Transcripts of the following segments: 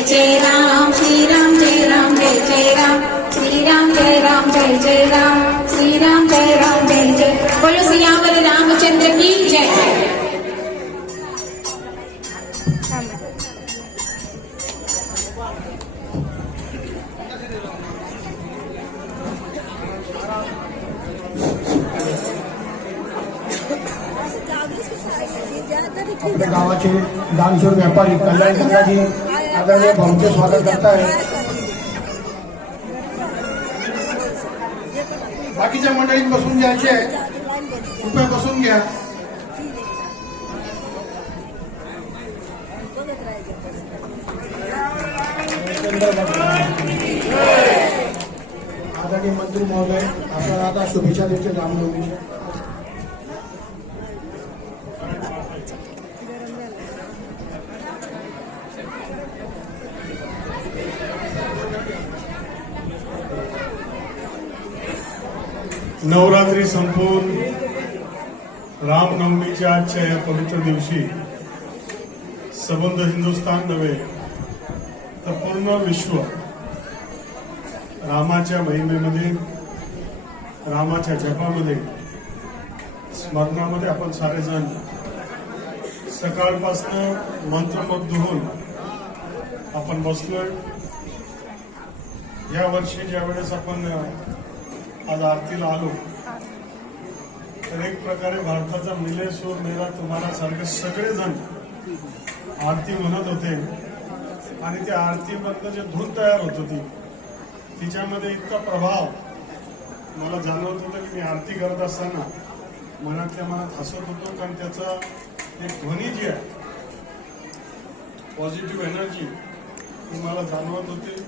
जय जय राम श्रीराम जय राम जय जय राम श्रीराम जय राम जय जय राम श्रीराम जय राम जय जय बोलो सियावर रामचंद्र की जय। आपल्या गावाचे दानशूर व्यापारी कल्याण गंगाजी आदरणीय भाऊंचे स्वागत करत आहे बाकीच्या मंडळीत बसून घ्यायचे. कृपया बसून घ्या. आदरणीय मंत्री महोदय आपल्याला आता शुभेच्छा देते रामनवमीच्या. नवरात्री संपून रामनवमीच्या आजच्या या पवित्र दिवशी सबंध हिंदुस्थान नव्हे तर पूर्ण विश्व रामाच्या महिमेमध्ये रामाच्या जपामध्ये स्मरणामध्ये आपण सारेजण सकाळपासनं मंत्रमुग्ध होऊन आपण बसलोय. या वर्षी ज्या वेळेस आपण आज आरतीला आलो. तर एक प्रकारे भारताचा मिले सूर मेरा तुम्हाला सारखे सगळेजण आरती म्हणत होते. आणि त्या आरतीमधनं जे धून तयार होत होती तिच्यामध्ये इतका प्रभाव मला जाणवत होतं की मी आरती करत असताना मनातल्या मनात हसत होतो. कारण त्याचा एक ध्वनी जी आहे पॉझिटिव्ह एनर्जी ती मला जाणवत होती.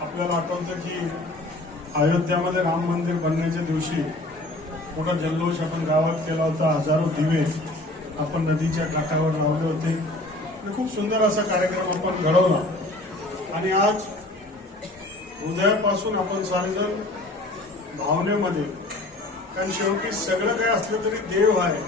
आपल्याला आठवतं की अयोध्यामध्ये राम मंदिर बनण्याच्या दिवशी मोठा जल्लोष आपण गावात केला होता. हजारो दिवे आपण नदीच्या काठावर लावले होते. आणि खूप सुंदर असा कार्यक्रम आपण घडवला. आणि आज हृदयापासून आपण सारेजण भावनेमध्ये कारण शेवटी सगळं काय असलं तरी देव आहे.